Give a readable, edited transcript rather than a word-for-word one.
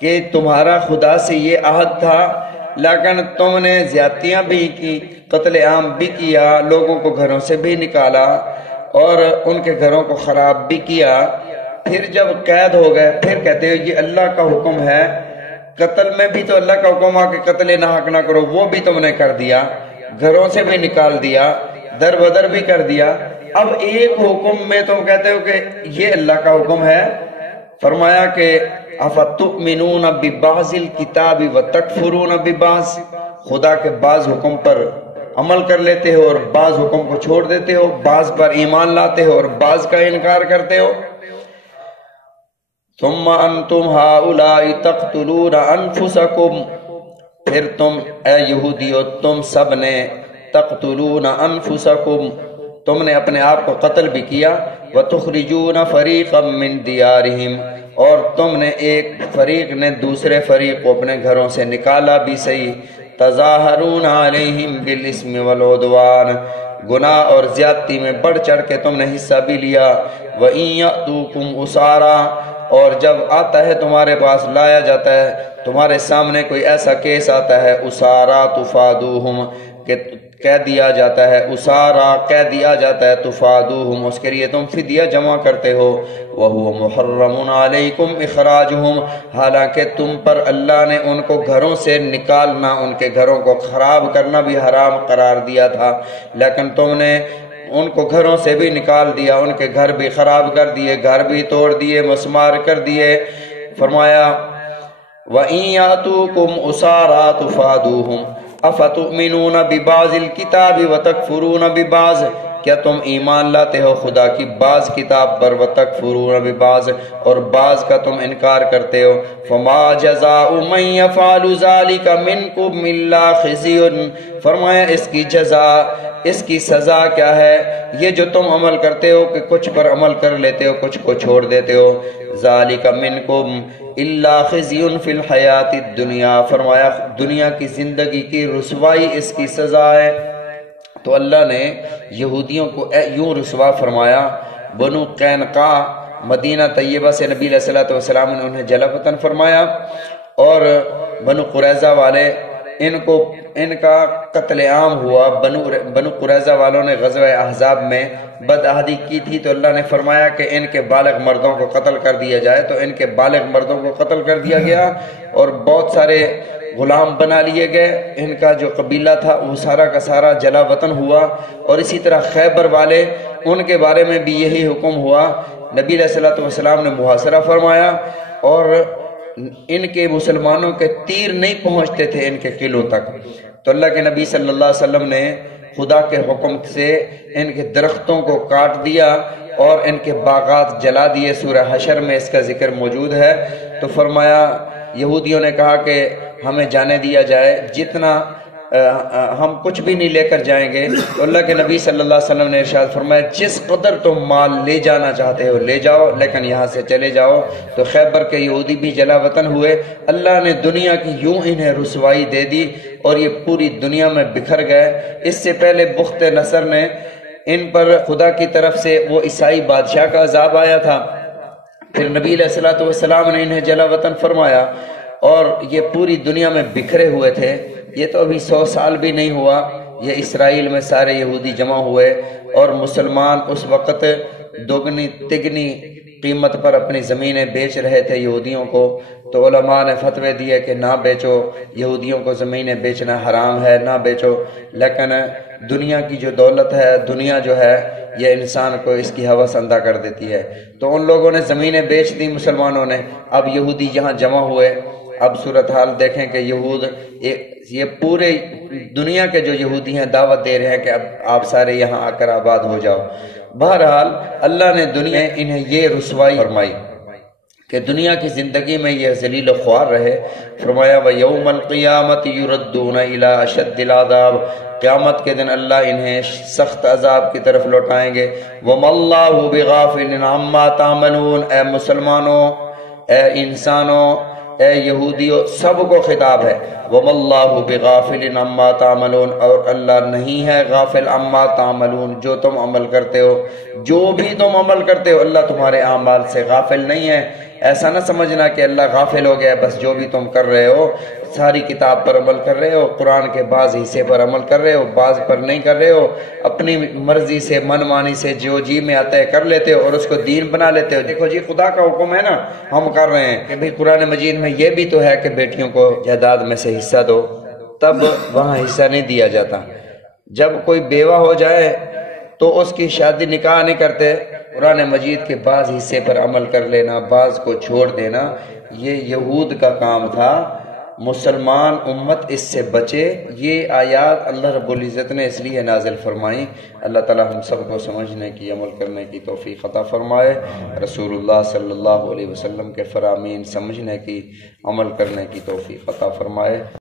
کہ تمہارا خدا سے یہ عہد تھا، لیکن تم نے زیادتیاں بھی کی، قتل عام بھی کیا، لوگوں کو گھروں سے بھی نکالا اور ان کے گھروں کو خراب بھی کیا۔ پھر جب قید ہو گئے پھر کہتے ہو یہ اللہ کا حکم ہے، قتل میں بھی تو اللہ کا حکم آ کہ قتل ناحق نہ کرو، وہ بھی تم نے کر دیا، گھروں سے بھی نکال دیا، در بدر بھی کر دیا، اب ایک حکم میں تم کہتے ہو کہ یہ اللہ کا حکم ہے۔ فرمایا کہ افتؤمنون ببعض الکتاب وتکفرون ببعض، خدا کے بعض حکم پر عمل کر لیتے ہو اور بعض حکم کو چھوڑ دیتے ہو، بعض پر ایمان لاتے ہو اور بعض کا انکار کرتے ہو۔ ثم انتم ہؤلاء تقتلون انفسکم، پھر تم اے یہودیو تم سب نے تقتلون انفسکم، تم نے اپنے آپ کو قتل بھی کیا، وتخرجون فریقا من دیارہم، اور تم نے ایک فریق نے دوسرے فریق کو اپنے گھروں سے نکالا بھی صحیح، تظاہرون علیہم بالاسم والعدوان، گناہ اور زیادتی میں بڑھ چڑھ کے تم نے حصہ بھی لیا، وَإِن يَأْتُوكُمْ أُسَارًا، اور جب آتا ہے تمہارے پاس لایا جاتا ہے تمہارے سامنے کوئی ایسا کیس آتا ہے، اسارا تفادوہم، کہ کہہ دیا جاتا ہے، اسارا کہہ دیا جاتا ہے، تفادوہم اس کے لیے تم فدیہ جمع کرتے ہو، وَهُوَ مُحَرَّمٌ عَلَيْكُمْ إِخْرَاجُهُمْ، حالانکہ تم پر اللہ نے ان کو گھروں سے نکالنا، ان کے گھروں کو خراب کرنا بھی حرام قرار دیا تھا، لیکن تم نے ان کو گھروں سے بھی نکال دیا، ان کے گھر بھی خراب کر دیے، گھر بھی توڑ دیے، مسمار کر دیے۔ فرمایا وَإِن يَأْتُوكُمْ أُسَارَىٰ تُفَادُوهُمْ أَفَتُؤْمِنُونَ بِبَعْضِ الْكِتَابِ وَتَكْفُرُونَ بِبَعْضٍ، کیا تم ایمان لاتے ہو خدا کی بعض کتاب پر، وَتَكْفُرُونَ بِبَعْضٍ، اور بعض کا تم انکار کرتے ہو، فَمَا جَزَاءُ مَن يَفْعَلُ ذَلِكَ مِنكُمْ إِلَّا خِزْيٌ، فرمایا اس کی جزا، اس کی سزا کیا ہے، یہ جو تم عمل کرتے ہو کہ کچھ پر عمل کر لیتے ہو کچھ کو چھوڑ دیتے ہو، ذَلِكَ مِنكُمْ إِلَّا خِزْيٌ فِي الْحَيَاةِ الدُّنْيَا، فرمایا دنیا کی زندگی کی رسوائی اس کی سزا ہے۔ تو اللہ نے یہودیوں کو یوں رسوا فرمایا، بنو قینقاع مدینہ طیبہ سے نبی علیہ الصلوۃ والسلام نے انہیں جلا وطن فرمایا، اور بنو قریظہ والے ان کا قتل عام ہوا۔ بنو قریظہ والوں نے غزوہ احزاب میں بدعہدی کی تھی، تو اللہ نے فرمایا کہ ان کے بالغ مردوں کو قتل کر دیا جائے، تو ان کے بالغ مردوں کو قتل کر دیا گیا اور بہت سارے غلام بنا لیے گئے، ان کا جو قبیلہ تھا وہ سارا کا سارا جلا وطن ہوا۔ اور اسی طرح خیبر والے، ان کے بارے میں بھی یہی حکم ہوا، نبی علیہ الصلوۃ والسلام نے محاصرہ فرمایا، اور ان کے مسلمانوں کے تیر نہیں پہنچتے تھے ان کے قلعوں تک، تو اللہ کے نبی صلی اللہ علیہ وسلم نے خدا کے حکم سے ان کے درختوں کو کاٹ دیا اور ان کے باغات جلا دیے۔ سورہ حشر میں اس کا ذکر موجود ہے۔ تو فرمایا یہودیوں نے کہا کہ ہمیں جانے دیا جائے، جتنا ہم کچھ بھی نہیں لے کر جائیں گے۔ تو اللہ کے نبی صلی اللہ علیہ وسلم نے ارشاد فرمایا جس قدر تم مال لے جانا چاہتے ہو لے جاؤ، لیکن یہاں سے چلے جاؤ۔ تو خیبر کے یہودی بھی جلا وطن ہوئے۔ اللہ نے دنیا کی یوں انہیں رسوائی دے دی اور یہ پوری دنیا میں بکھر گئے۔ اس سے پہلے بخت نصر نے ان پر خدا کی طرف سے وہ عیسائی بادشاہ کا عذاب آیا تھا، پھر نبی علیہ الصلوۃ والسلام نے انہیں جلا وطن فرمایا، اور یہ پوری دنیا میں بکھرے ہوئے تھے۔ یہ تو ابھی 100 سال بھی نہیں ہوا، یہ اسرائیل میں سارے یہودی جمع ہوئے، اور مسلمان اس وقت دوگنی تگنی قیمت پر اپنی زمینیں بیچ رہے تھے یہودیوں کو۔ تو علماء نے فتوے دیے کہ نہ بیچو، یہودیوں کو زمینیں بیچنا حرام ہے، نہ بیچو۔ لیکن دنیا کی جو دولت ہے، دنیا جو ہے، یہ انسان کو اس کی ہوس اندھا کر دیتی ہے۔ تو ان لوگوں نے زمینیں بیچ دی مسلمانوں نے۔ اب یہودی یہاں جمع ہوئے۔ اب صورتحال دیکھیں کہ یہود یہ پورے دنیا کے جو یہودی ہیں دعوت دے رہے ہیں کہ اب آپ سارے یہاں آ کر آباد ہو جاؤ۔ بہرحال اللہ نے دنیا انہیں یہ رسوائی فرمائی کہ دنیا کی زندگی میں یہ ذلیل و خوار رہے۔ فرمایا وَيَوْمَ الْقِيَامَةِ يُرَدُّونَ إِلَىٰ أَشَدِّ الْعَذَابِ، قیامت کے دن اللہ انہیں سخت عذاب کی طرف لوٹائیں گے۔ وَمَا اللَّهُ بِغَافِلٍ عَمَّا تَعْمَلُونَ، اے مسلمانوں، اے انسانوں، اے یہودیوں، سب کو خطاب ہے، وَمَا اللَّهُ بِغَافِلٍ عَمَّا تَعْمَلُونَ، اور اللہ نہیں ہے غافل عَمَّا تَعْمَلُونَ، جو تم عمل کرتے ہو، جو بھی تم عمل کرتے ہو اللہ تمہارے اعمال سے غافل نہیں ہے۔ ایسا نہ سمجھنا کہ اللہ غافل ہو گیا، بس جو بھی تم کر رہے ہو ساری کتاب پر عمل کر رہے ہو، قرآن کے بعض حصے پر عمل کر رہے ہو، بعض پر نہیں کر رہے ہو، اپنی مرضی سے من مانی سے جو جی میں آتا ہے کر لیتے ہو اور اس کو دین بنا لیتے ہو۔ دیکھو جی خدا کا حکم ہے نا، ہم کر رہے ہیں کہ بھئی قرآن مجید میں یہ بھی تو ہے کہ بیٹیوں کو جائیداد میں سے حصہ دو، تب وہاں حصہ نہیں دیا جاتا۔ جب کوئی بیوہ ہو جائے تو اس کی شادی نکاح نہیں کرتے، قرآن مجید کے بعض حصے پر عمل کر لینا، بعض کو چھوڑ دینا، یہ یہود کا کام تھا۔ مسلمان امت اس سے بچے۔ یہ آیات اللہ رب العزت نے اس لیے نازل فرمائیں، اللہ تعالی ہم سب کو سمجھنے کی، عمل کرنے کی توفیق عطا فرمائے، رسول اللہ صلی اللہ علیہ وسلم کے فرامین سمجھنے کی، عمل کرنے کی توفیق عطا فرمائے۔